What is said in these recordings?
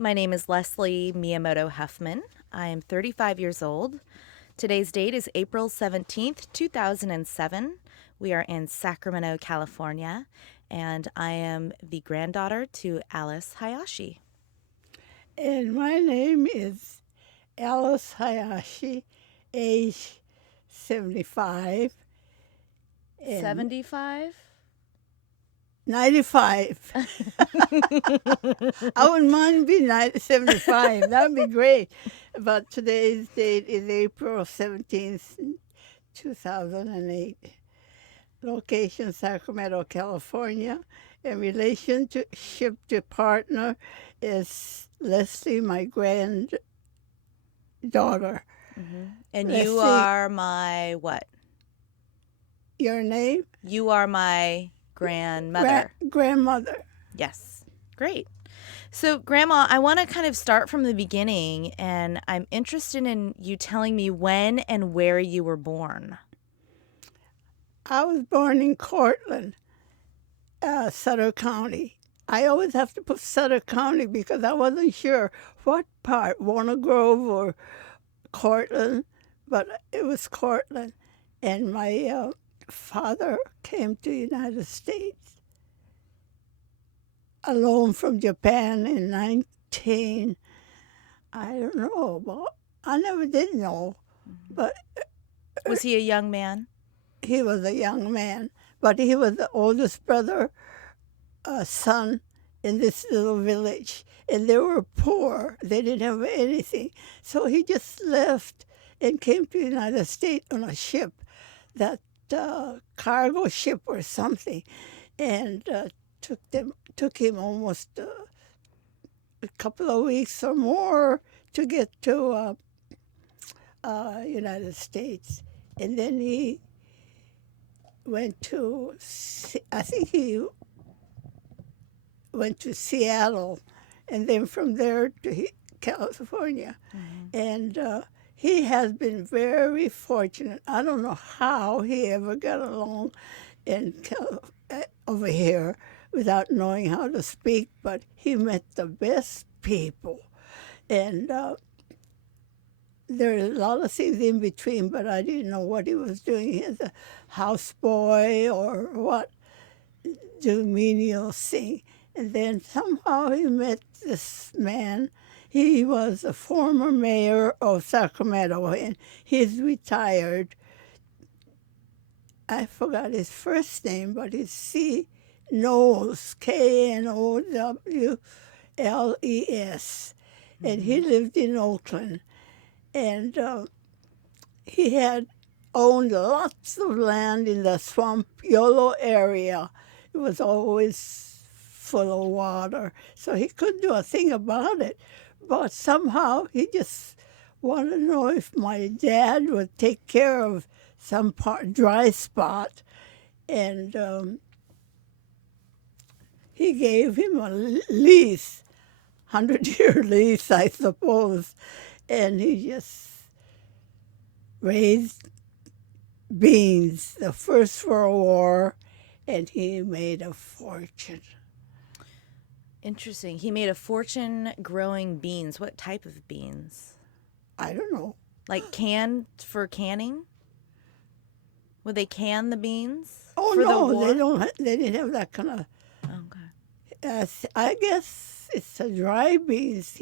My name is Leslie Miyamoto Huffman. I am 35 years old. Today's date is April 17th, 2007. We are in Sacramento, California, and I am the granddaughter to Alice Hayashi. And my name is Alice Hayashi, age 75 and 75? 95. I wouldn't mind being 75. That would be great. But today's date is April 17th, 2008. Location, Sacramento, California. And relationship to partner is Leslie, my granddaughter. And you Leslie, are my what? your name? You are my grandmother. Grandmother. Yes. Great. So, Grandma, I want to kind of start from the beginning, and I'm interested in you telling me when and where you were born. I was born in Cortland, Sutter County. I always have to put Sutter County because I wasn't sure what part, Warner Grove or Cortland, but it was Cortland. And my father came to the United States alone from Japan in 19, I don't know, but I never did know, but Was he a young man? he was a young man. But he was the oldest brother, son in this little village, and they were poor. They didn't have anything. So he just left and came to the United States on a ship, that cargo ship or something, and took him almost a couple of weeks or more to get to United States. And then he went to, I think he went to Seattle, and then from there to California. And he has been very fortunate. I don't know how he ever got along in over here without knowing how to speak, but he met the best people. And there are a lot of things in between, but I didn't know what he was doing as a houseboy or what, do menial thing. And then somehow he met this man. He was a former mayor of Sacramento, and he's retired. I forgot his first name, but it's C. Knowles, Knowles. And he lived in Oakland. And he had owned lots of land in the Swamp Yolo area. It was always full of water, so he couldn't do a thing about it. But somehow he just wanted to know if my dad would take care of some dry spot, and he gave him a lease, 100-year lease, I suppose, and he just raised beans the First World War, and he made a fortune. Interesting. He made a fortune growing beans. What type of beans? I don't know. Like canned for canning? Would they can the beans Oh for the no, war? they don't. They didn't have that kind of. Okay. I guess it's a dry beans.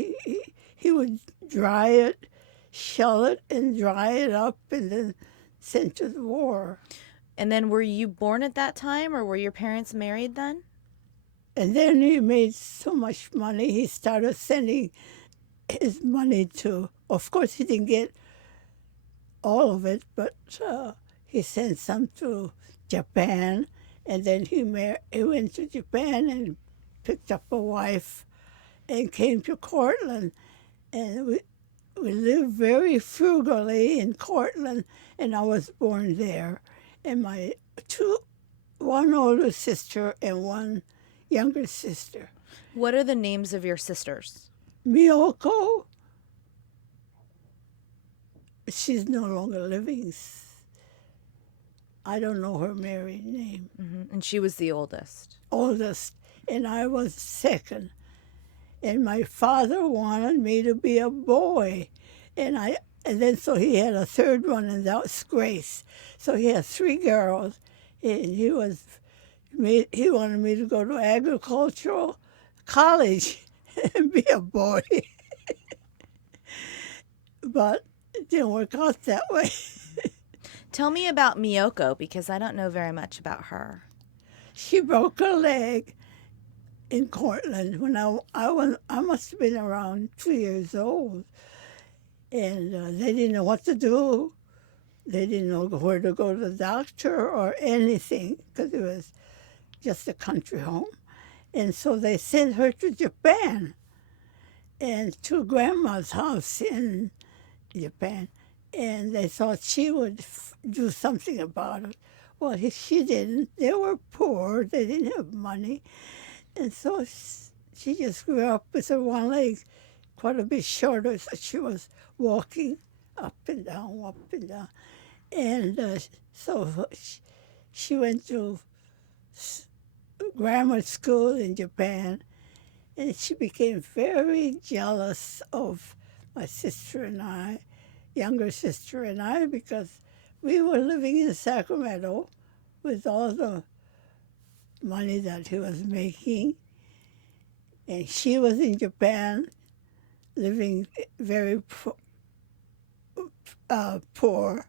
He would dry it, shell it, and dry it up, and then send to the war. And then were you born at that time, or were your parents married then? And then he made so much money, he started sending his money to. Of course, he didn't get all of it, but he sent some to Japan, and then he went to Japan and picked up a wife and came to Cortland, and we lived very frugally in Cortland, and I was born there. And my one older sister and one younger sister. What are the names of your sisters? Miyoko, she's no longer living. I don't know her married name. And she was the oldest. Oldest, and I was second. And my father wanted me to be a boy. And then so he had a third one, and that was Grace. So he had three girls, and he wanted me to go to agricultural college and be a boy. But it didn't work out that way. Tell me about Miyoko because I don't know very much about her. She broke her leg in Cortland when I must have been around 2 years old, and they didn't know what to do. They didn't know where to go to the doctor or anything because it was just a country home. And so they sent her to Japan and to Grandma's house in Japan. And they thought she would do something about it. Well, she didn't. They were poor. They didn't have money. And so she just grew up with her one leg quite a bit shorter, so she was walking up and down, up and down. And so she went to grammar school in Japan, and she became very jealous of my sister and I, younger sister and I, because we were living in Sacramento with all the money that he was making, and she was in Japan living very poor.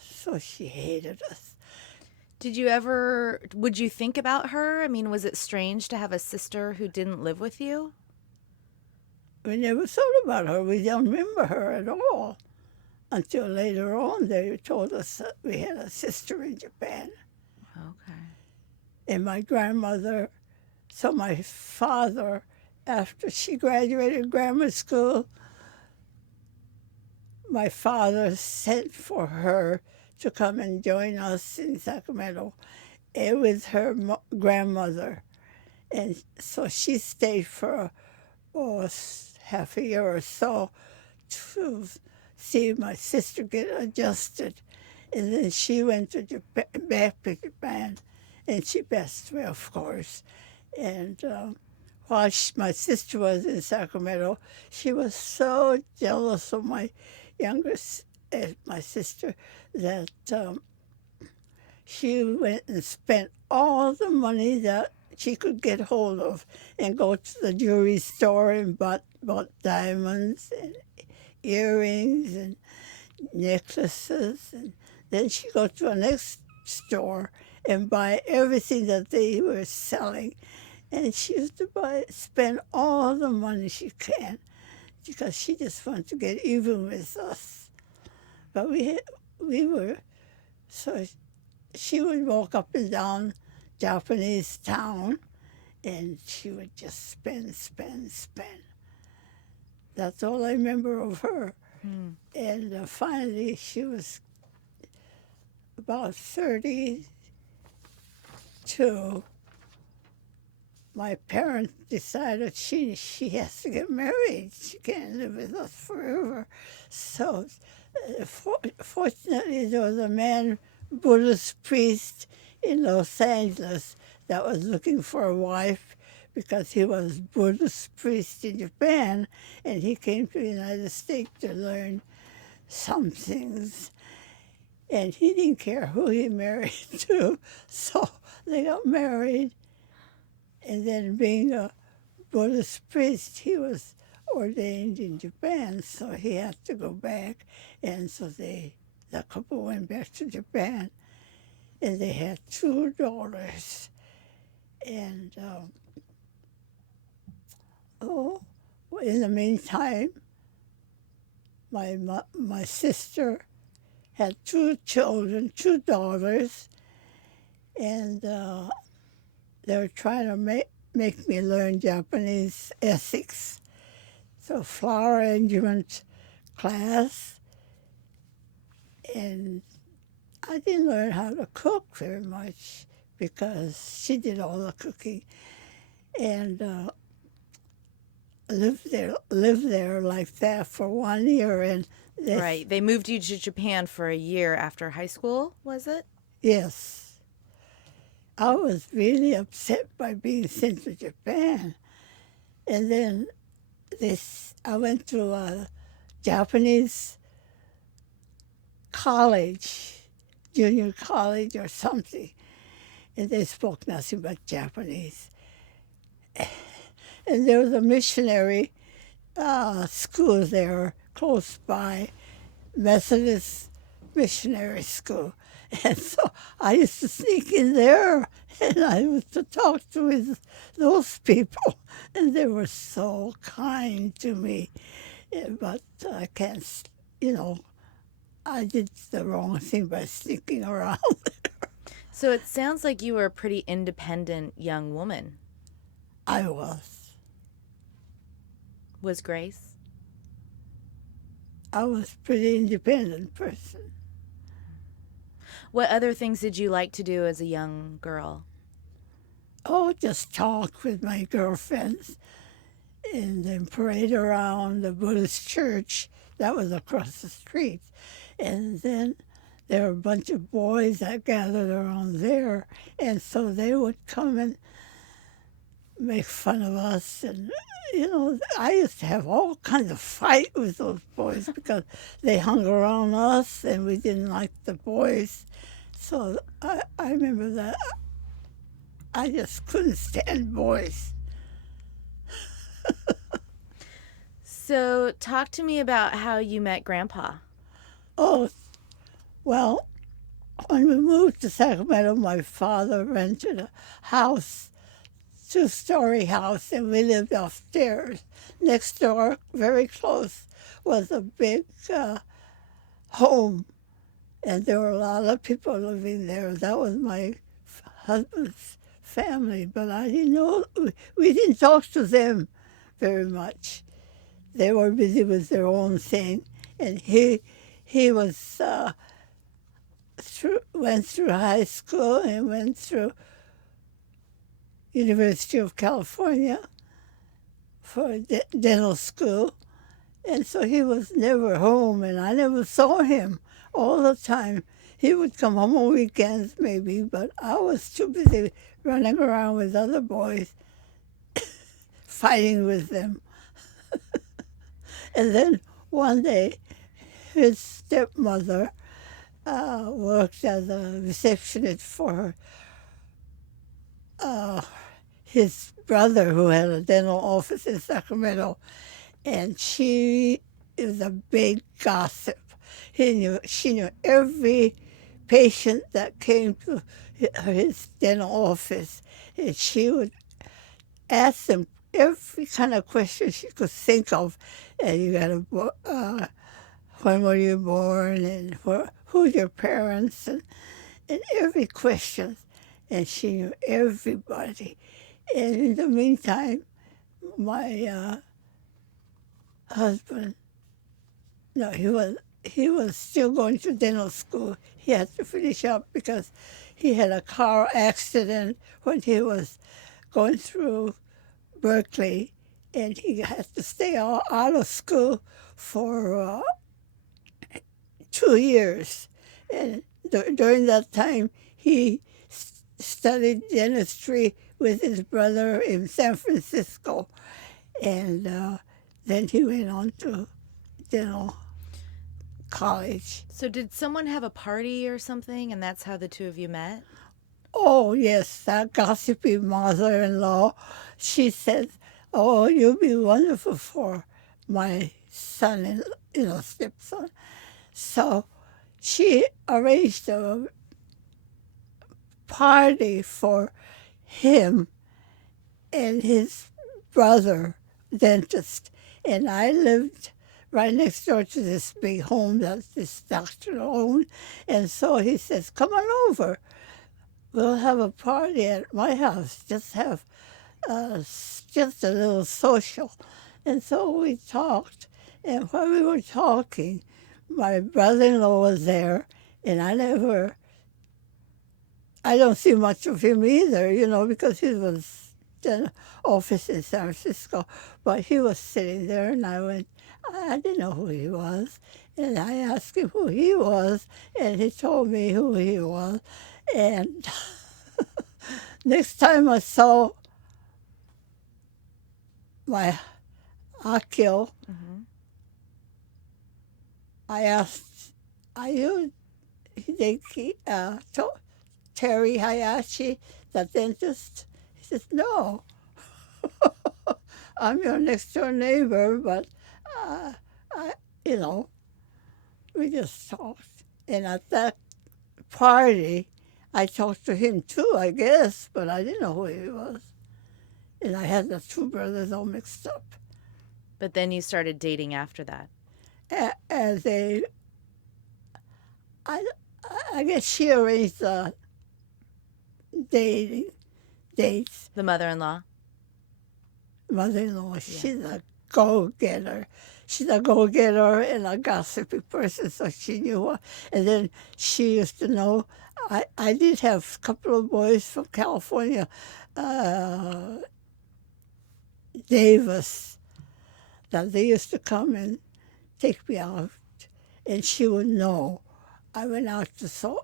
So she hated us. Would you think about her? I mean, was it strange to have a sister who didn't live with you? We never thought about her. We don't remember her at all until later on they told us that we had a sister in Japan. Okay. And my grandmother, so my father, after she graduated grammar school, my father sent for her to come and join us in Sacramento with her grandmother. And so she stayed for half a year or so to see my sister get adjusted. And then she went to Japan, back to Japan, and she passed away, of course. And while my sister was in Sacramento, she was so jealous of my my sister, that she went and spent all the money that she could get hold of and go to the jewelry store and bought diamonds and earrings and necklaces. And then she'd go to a next store and buy everything that they were selling. And she used to spend all the money she can because she just wanted to get even with us. But we were, so she would walk up and down Japanese town, and she would just spend. That's all I remember of her. And finally, she was about 32. My parents decided she has to get married. She can't live with us forever. So fortunately, there was a man, Buddhist priest in Los Angeles, that was looking for a wife because he was Buddhist priest in Japan, and he came to the United States to learn some things. And he didn't care who he married to, so they got married. And then being a Buddhist priest, he was ordained in Japan, so he had to go back. And so the couple went back to Japan, and they had 2 daughters. And in the meantime, my sister had 2 children, 2 daughters, and they were trying to make me learn Japanese ethics. So flower arrangement class, and I didn't learn how to cook very much because she did all the cooking, and lived there like that for 1 year. And Right. They moved you to Japan for a year after high school, was it? Yes, I was really upset by being sent to Japan. And then I went to a Japanese college, junior college or something, and they spoke nothing but Japanese. And there was a missionary school there close by, Methodist missionary school. And so I used to sneak in there and I used to talk to those people. And they were so kind to me. But I can't, you know, I did the wrong thing by sneaking around. So it sounds like you were a pretty independent young woman. I was. Was Grace? I was a pretty independent person. What other things did you like to do as a young girl? Oh, just talk with my girlfriends and then parade around the Buddhist church. That was across the street. And then there were a bunch of boys that gathered around there. And so they would come and make fun of us. And, you know, I used to have all kinds of fight with those boys because they hung around us and we didn't like the boys. So I remember that. I just couldn't stand boys. So talk to me about how you met Grandpa. Oh, well, when we moved to Sacramento, my father rented a house, two-story house, and we lived upstairs. Next door, very close, was a big home, and there were a lot of people living there. That was my husband's family, but I didn't know, we didn't talk to them very much. They were busy with their own thing, and he was went through high school and went through University of California for dental school, and so he was never home, and I never saw him all the time. He would come home on weekends maybe, but I was too busy running around with other boys, fighting with them. And then one day, his stepmother worked as a receptionist for his brother, who had a dental office in Sacramento, and she is a big gossip. She knew every patient that came to his dental office, and she would ask them every kind of question she could think of. And you got to, when were you born, and who's your parents, and every question. And she knew everybody. And in the meantime, my husband, no, he was still going to dental school. He had to finish up because he had a car accident when he was going through Berkeley, and he had to stay out of school for 2 years. And during that time, he studied dentistry with his brother in San Francisco. And then he went on to dental college. So did someone have a party or something, and that's how the two of you met? Oh, yes, that gossipy mother-in-law, she said, oh, you'll be wonderful for my son and, stepson. So she arranged a party for him and his brother, dentist. And I lived right next door to this big home that this doctor owned. And so he says, come on over. We'll have a party at my house. Just have just a little social. And so we talked. And while we were talking, my brother-in-law was there. And I don't see much of him either, because he was in the office in San Francisco. But he was sitting there, and I didn't know who he was. And I asked him who he was, and he told me who he was. And next time I saw my Akio, Mm-hmm. I asked, are you Terry Hayashi, the dentist? He says, no, I'm your next door neighbor, but uh, I, you know, we just talked. And at that party, I talked to him too, I guess, but I didn't know who he was. And I had the two brothers all mixed up. But then you started dating after that. As a, I, I guess she arranged the dating dates. The mother-in-law. Mother-in-law, Yeah. she's a go-getter. She's a go-getter and a gossipy person, so she knew what. And then she used to know. I did have a couple of boys from California, uh, Davis, that they used to come and take me out, and she would know. I went out to saw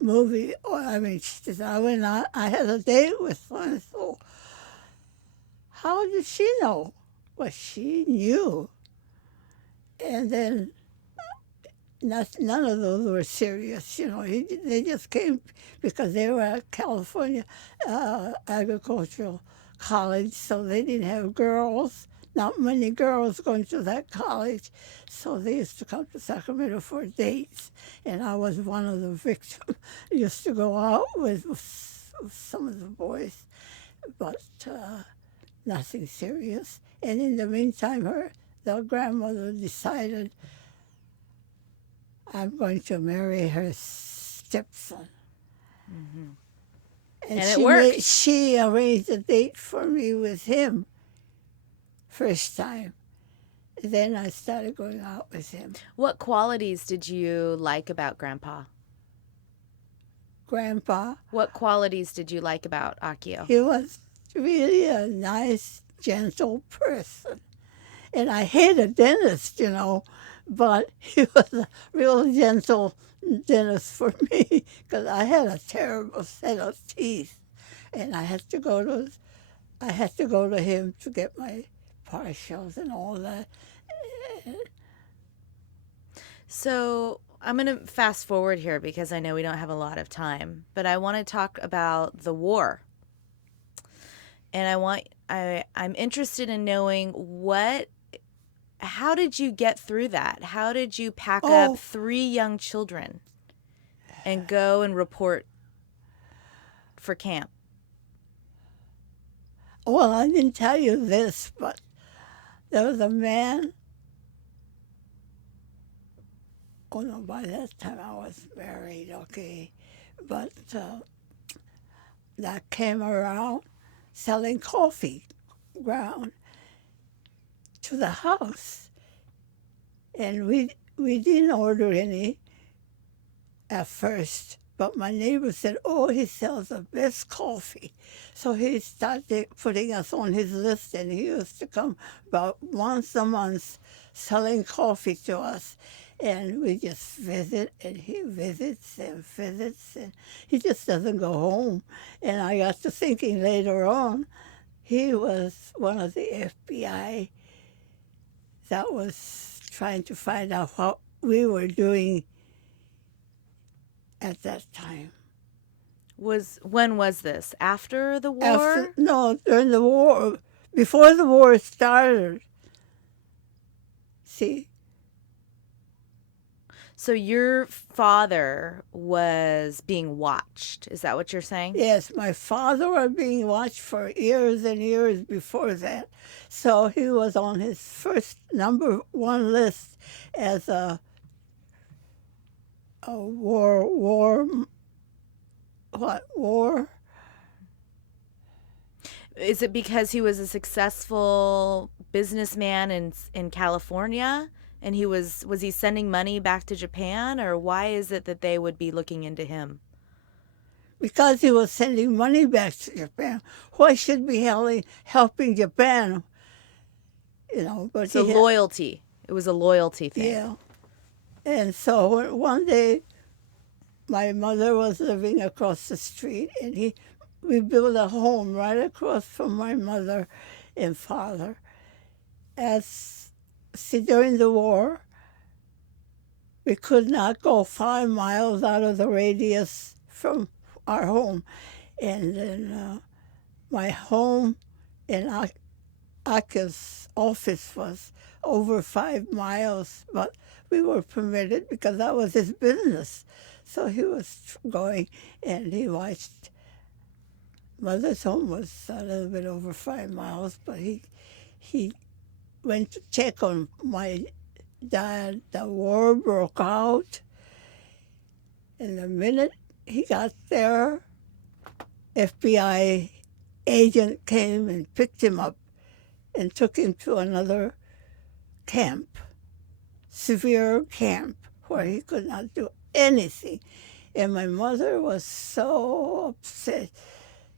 movie, or I mean, she said, I went out, I had a date with so and so. How did she know? Well, she knew. And then none of those were serious, you know. They just came because they were at California Agricultural College, so they didn't have girls. Not many girls going to that college, so they used to come to Sacramento for dates, and I was one of the victims. Used to go out with some of the boys, but nothing serious. And in the meantime, the grandmother decided I'm going to marry her stepson. Mm-hmm. And it worked. She arranged a date for me with him first time. Then I started going out with him. What qualities did you like about Grandpa? Grandpa, What qualities did you like about Akio? he was really a nice, gentle person. And I hate a dentist, you know, but he was a real gentle dentist for me because I had a terrible set of teeth, and I had to go to him to get my partials and all that. So I'm going to fast forward here because I know we don't have a lot of time, but I want to talk about the war. And I'm interested in knowing how did you get through that? How did you pack up 3 young children and go and report for camp? Well, I didn't tell you this, but there was a man. Oh no, by that time I was married, okay. But that came around selling coffee ground to the house. And we didn't order any at first, but my neighbor said, oh, he sells the best coffee. So he started putting us on his list, and he used to come about once a month selling coffee to us. And we just visit, and he visits, and he just doesn't go home. And I got to thinking later on, he was one of the FBI that was trying to find out what we were doing at that time. When was this? After the war? No, during the war, before the war started. See? So your father was being watched. Is that what you're saying? Yes, my father was being watched for years and years before that. So he was on his first number 1 list as a war. Is it because he was a successful businessman in California? And was he sending money back to Japan, or why is it that they would be looking into him? Because he was sending money back to Japan. Why should be helping Japan? You know, but so loyalty. It was a loyalty thing. Yeah. And so one day, my mother was living across the street, and we built a home right across from my mother, and father. During the war, we could not go 5 miles out of the radius from our home. And then my home in Aka's office was over 5 miles, but we were permitted because that was his business. So he was going, and he watched. Mother's home was a little bit over 5 miles, but he went to check on my dad. The war broke out, and the minute he got there, FBI agent came and picked him up and took him to another camp, severe camp, where he could not do anything. And my mother was so upset.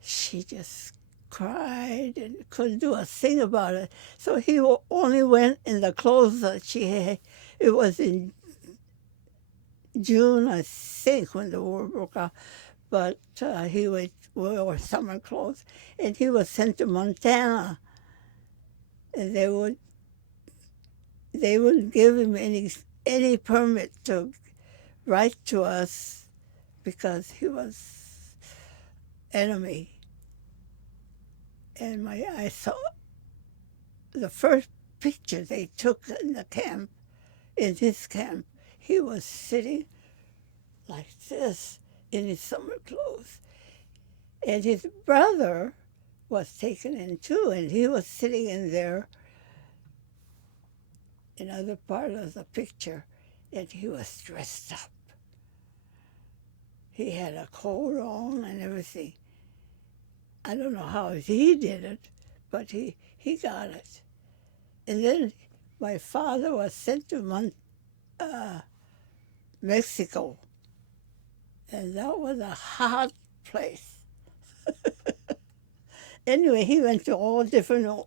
She just cried and couldn't do a thing about it. So he only went in the clothes that she had. It was in June, I think, when the war broke out. But he wore summer clothes, and he was sent to Montana. And they wouldn't give him any permit to write to us because he was enemy. And I saw the first picture they took in the camp, in his camp. He was sitting like this in his summer clothes. And his brother was taken in too, and he was sitting in there, another part of the picture, and he was dressed up. He had a coat on and everything. I don't know how he did it, but he got it. And then my father was sent to Mexico, and that was a hot place. Anyway, he went to all different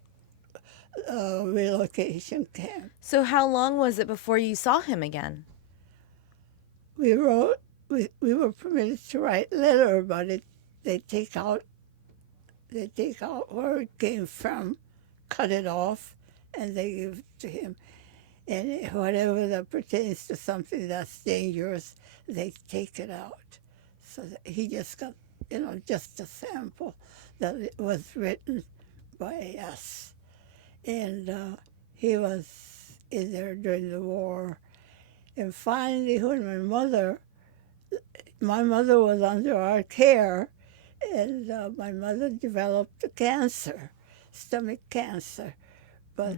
relocation camps. So how long was it before you saw him again? We were permitted to write letter, but they take out where it came from, cut it off, and they give it to him. And whatever that pertains to something that's dangerous, they take it out. So that he just got, just a sample that it was written by us. And he was in there during the war. And finally, when my mother was under our care, and my mother developed a cancer, stomach cancer. But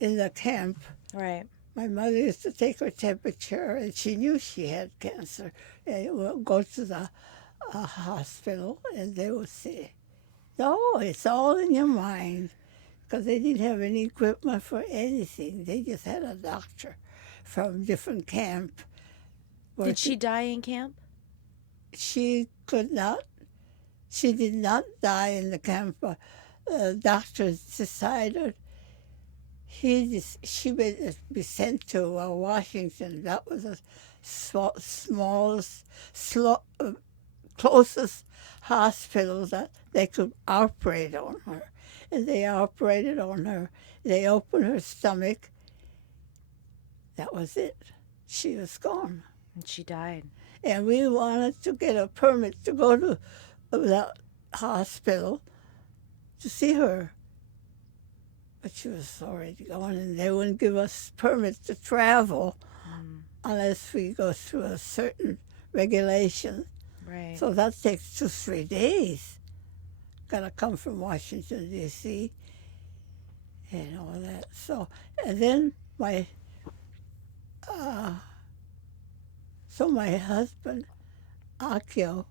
in the camp, right, my mother used to take her temperature, and she knew she had cancer. And we'll go to the hospital, and they would say, "No, it's all in your mind," because they didn't have any equipment for anything. They just had a doctor from different camp. Did she die in camp? She did not die in the camp. Doctors decided she would be sent to Washington. That was the smallest, closest hospital that they could operate on her. And they operated on her. They opened her stomach. That was it. She was gone. And she died. And we wanted to get a permit to go to that hospital to see her. But she was already gone, and they wouldn't give us permits to travel unless we go through a certain regulation. Right. So that takes 2-3 days. Gotta come from Washington, D.C. and all that. So, and then my husband, Akio,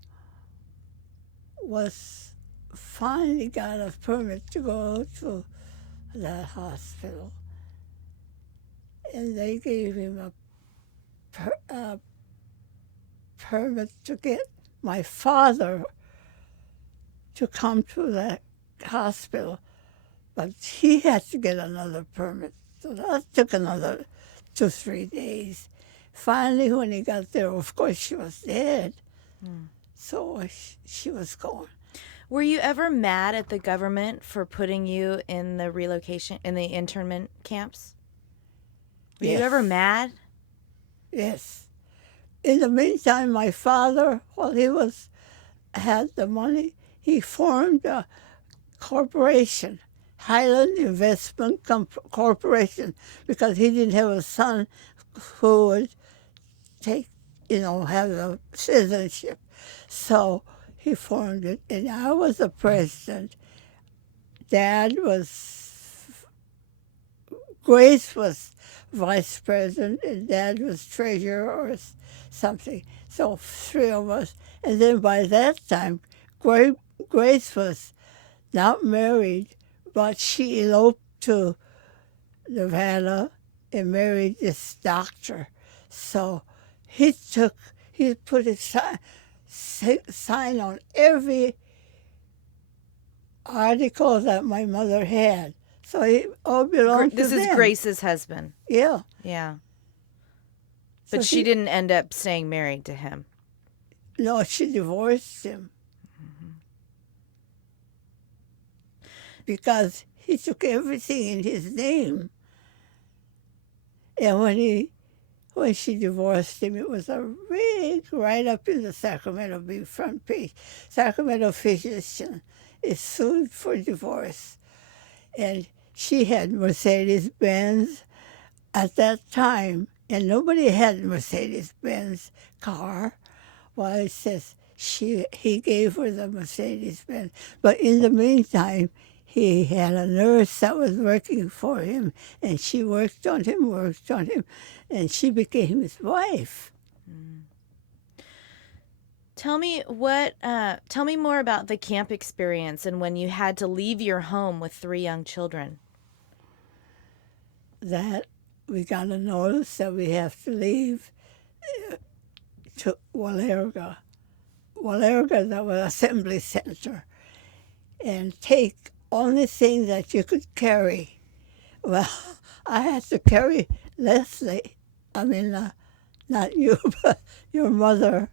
finally got a permit to go to that hospital. And they gave him a permit to get my father to come to that hospital. But he had to get another permit. So that took another 2-3 days. Finally, when he got there, of course, she was dead. So she was gone. Were you ever mad at the government for putting you in the internment camps? Were you ever Yes, mad? yes. In the meantime, my father, while he had the money, he formed a corporation, Highland Investment Corporation, because he didn't have a son who would take, have the citizenship. So he formed it, and I was the president. Dad was, Grace was vice president, and Dad was treasurer or something. So three of us. And then by that time, Grace was not married, but she eloped to Nevada and married this doctor. So he put his sign on every article that my mother had. So it all belonged to them. This is Grace's husband. Yeah. Yeah. So But she didn't end up staying married to him. No, she divorced him. Because he took everything in his name. And when she divorced him, it was a big write-up in the Sacramento Bee front page. Sacramento physician is sued for divorce. And she had Mercedes-Benz at that time, and nobody had Mercedes-Benz car. Well, it says he gave her the Mercedes-Benz. But in the meantime, he had a nurse that was working for him, and she worked on him, and she became his wife. Tell me more about the camp experience and when you had to leave your home with 3 young children. That we got a notice that we have to leave to Walerga. Walerga, that was assembly center, and take only thing that you could carry. Well, I had to carry Leslie. I mean, not you, but your mother.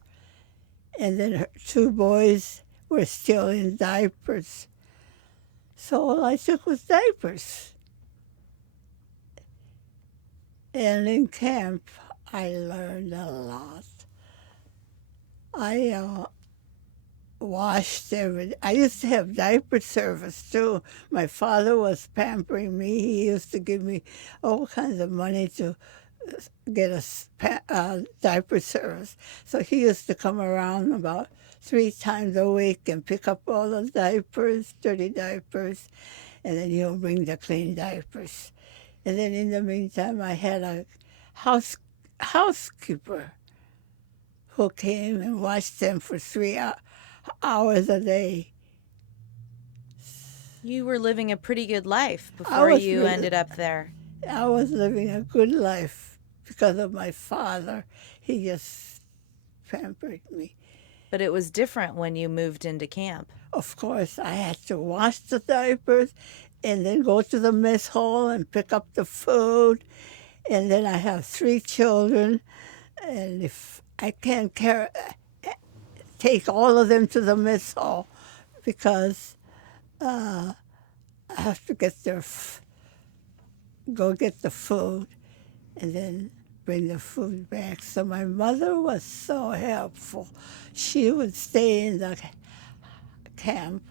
And then her 2 boys were still in diapers. So all I took was diapers. And in camp, I learned a lot. I washed everything. I used to have diaper service too. My father was pampering me. He used to give me all kinds of money to get a diaper service. So he used to come around about 3 times a week and pick up all the diapers, dirty diapers, and then he'll bring the clean diapers. And then in the meantime, I had a housekeeper who came and watched them for 3 hours a day. You were living a pretty good life before you ended up there. I was living a good life because of my father. He just pampered me. But it was different when you moved into camp. Of course, I had to wash the diapers and then go to the mess hall and pick up the food. And then I have 3 children, and if I can't take all of them to the mess hall because I have to go get the food and then bring the food back. So my mother was so helpful. She would stay in the camp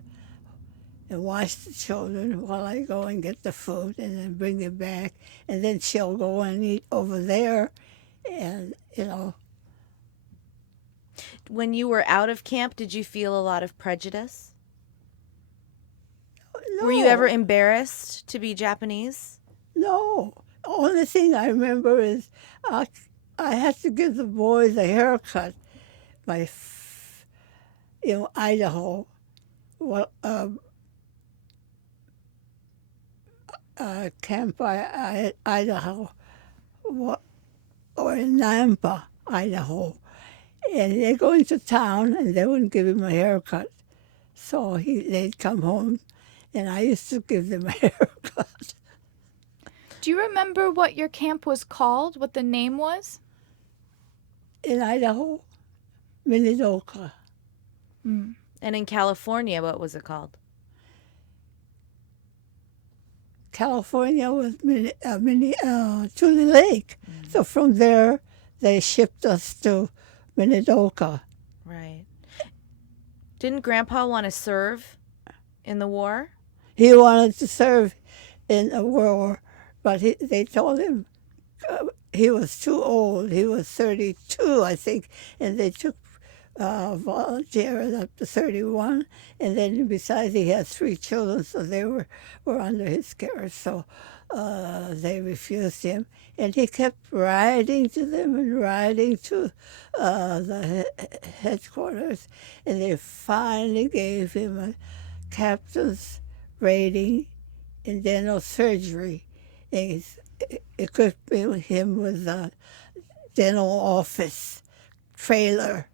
and watch the children while I go and get the food and then bring it back. And then she'll go and eat over there and, When you were out of camp, did you feel a lot of prejudice? No. Were you ever embarrassed to be Japanese? No. The only thing I remember is I had to give the boys a haircut in Idaho. Well, Camp Idaho, or in Nampa, Idaho. And they go into town and they wouldn't give him a haircut. So they'd come home and I used to give them a haircut. Do you remember what your camp was called, what the name was? In Idaho, Minidoka. And in California, what was it called? California was Tule Lake. So from there, they shipped us to Minidoka. Right. Didn't Grandpa want to serve in the war? He wanted to serve in a war, but they told him he was too old. He was 32, I think, and they took volunteers up to 31. And then besides, he had 3 children, so they were under his care. So they refused him. And he kept writing to them and writing to the headquarters. And they finally gave him a captain's rating in dental surgery. And equipped him with a dental office trailer.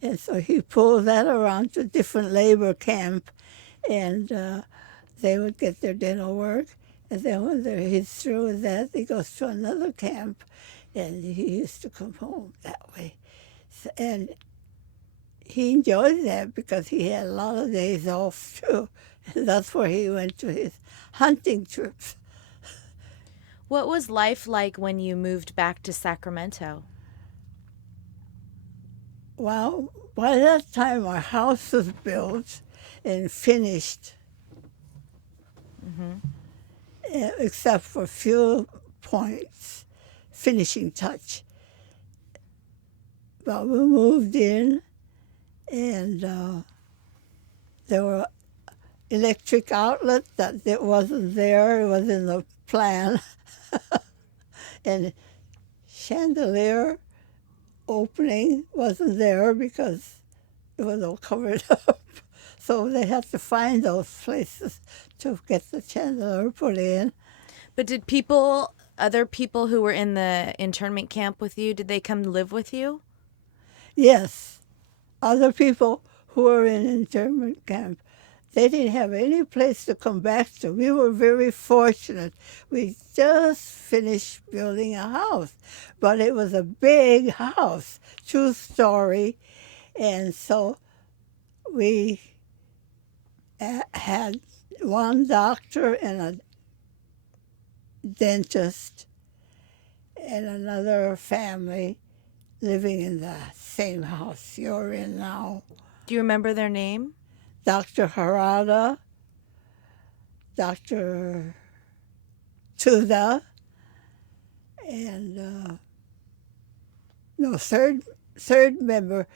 And so he pulled that around to different labor camp, and they would get their dental work. And then when he's through with that, he goes to another camp, and he used to come home that way. And he enjoyed that because he had a lot of days off, too. And that's where he went to his hunting trips. What was life like when you moved back to Sacramento? Well, by that time, our house was built and finished, except for a few points, finishing touch. But we moved in, and there were electric outlet that it wasn't there. It was in the plan. And chandelier opening wasn't there because it was all covered up. So they had to find those places to get the chandelier put in. But did other people who were in the internment camp with you, did they come live with you? Yes, other people who were in internment camp, they didn't have any place to come back to. We were very fortunate. We just finished building a house, but it was a big house, 2-story, and so we had one doctor and a dentist and another family living in the same house you're in now. Do you remember their name? Dr. Harada, Dr. Tuda, and third member,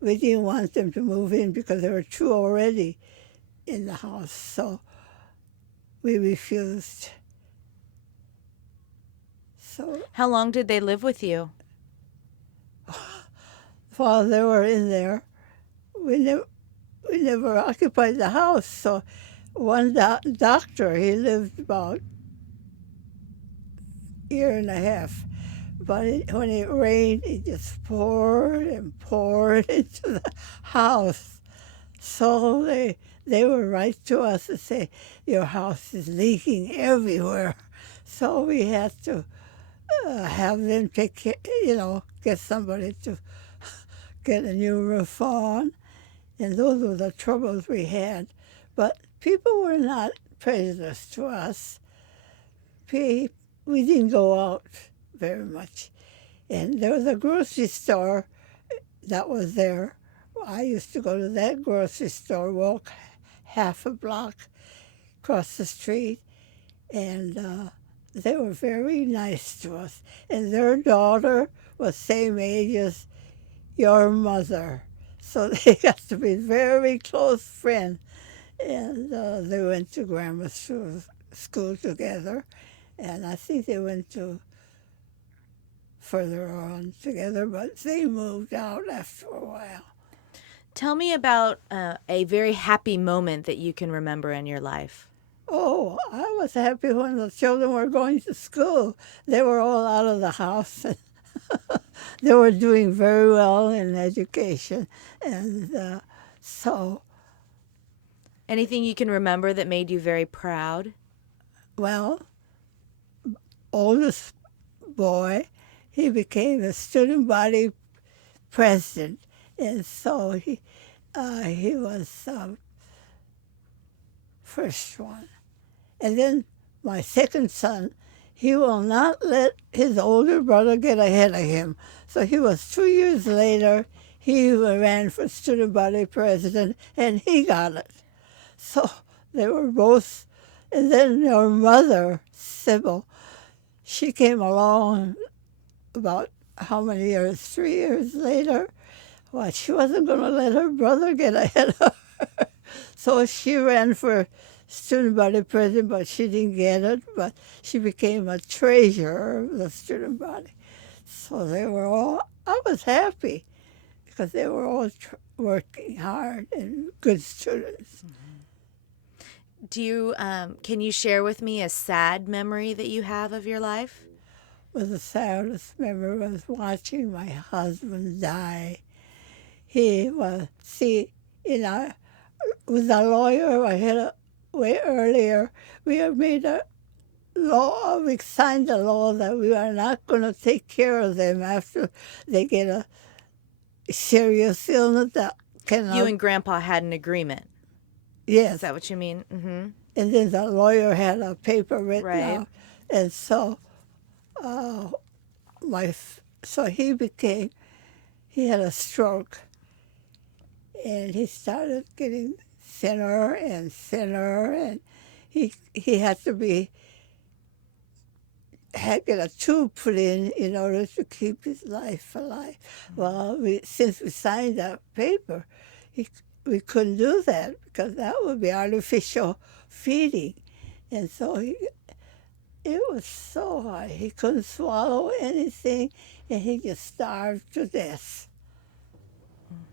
we didn't want them to move in because there were 2 already in the house, so we refused. So How long did they live with you? while they were in there, we never occupied the house. So one doctor, he lived about a year and a half. But when it rained, it just poured and poured into the house. So they were right to us and say, your house is leaking everywhere. So we had to have them take care, get somebody to get a new roof on. And those were the troubles we had. But people were not prejudiced to us. We didn't go out very much. And there was a grocery store that was there. I used to go to that grocery store, walk half a block across the street, and they were very nice to us. And their daughter was same age as your mother. So they got to be very close friends. And they went to grammar school together. And I think they went to further on together, but they moved out after a while. Tell me about a very happy moment that you can remember in your life. Oh, I was happy when the children were going to school. They were all out of the house. And they were doing very well in education. And so... Anything you can remember that made you very proud? Well, oldest boy, he became a student body president. And so He was first one. And then my second son, he will not let his older brother get ahead of him. So he was 2 years later, he ran for student body president, and he got it. So they were both, and then your mother, Sybil, she came along about how many years, 3 years later. Well, she wasn't going to let her brother get ahead of her. So she ran for student body president, but she didn't get it. But she became a treasurer of the student body. So they were all, I was happy because they were all working hard and good students. Do you, can you share with me a sad memory that you have of your life? Well, the saddest memory was watching my husband die. He was, with a lawyer I had way earlier, we had made a law, we signed a law that we are not going to take care of them after they get a serious illness that cannot. You and Grandpa had an agreement. Yes. Is that what you mean? Mm-hmm. And then the lawyer had a paper written Right. out. And so so he had a stroke. And he started getting thinner and thinner, and he had to get a tube put in order to keep his life alive. Well, since we signed that paper, we couldn't do that because that would be artificial feeding. And so it was so hard. He couldn't swallow anything, and he just starved to death.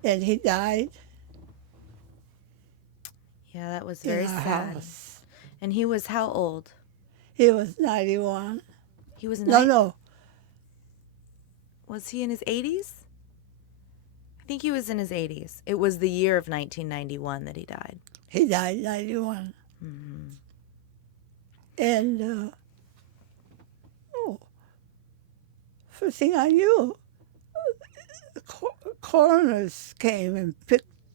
And he died. Yeah, that was very in our sad. house. And he was how old? He was 91. He was No. Was he in his 80s? I think he was in his 80s. It was the year of 1991 that he died. He died 91. Mm-hmm. And, first thing I knew, the coroners came and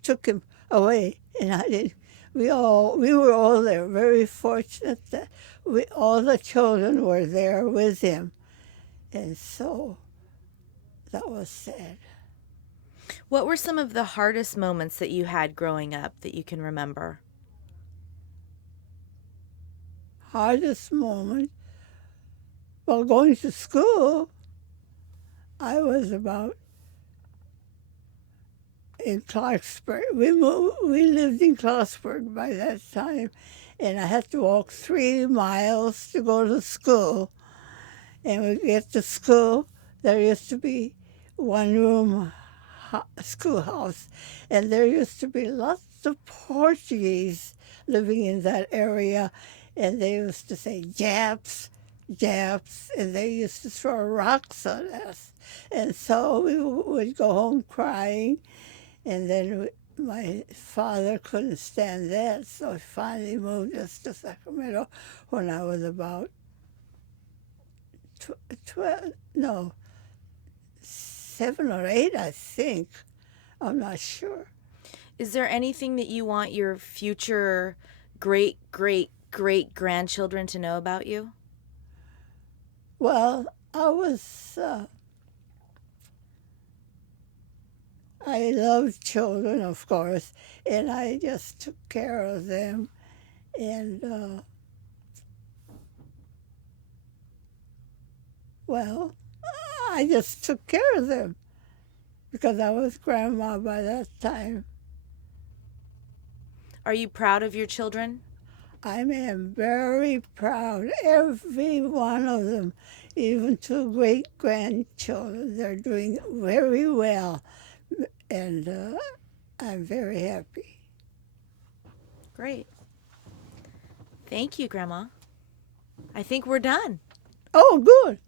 took him away. And I didn't. We were all there. Very fortunate that all the children were there with him. And so that was sad. What were some of the hardest moments that you had growing up that you can remember? Hardest moment? Well, going to school, I was about in Clarksburg. We lived in Clarksburg by that time, and I had to walk 3 miles to go to school. And we get to school, there used to be one-room schoolhouse, and there used to be lots of Portuguese living in that area, and they used to say Japs, and they used to throw rocks at us. And so we would go home crying, and then my father couldn't stand that, so he finally moved us to Sacramento when I was about 7 or 8, I think. I'm not sure. Is there anything that you want your future great-great-great-grandchildren to know about you? Well, I loved children, of course, and I just took care of them. And, well, I just took care of them because I was grandma by that time. Are you proud of your children? I am very proud, every one of them, even 2 great-grandchildren. They're doing very well, and I'm very happy. Great. Thank you, Grandma. I think we're done. Oh, good.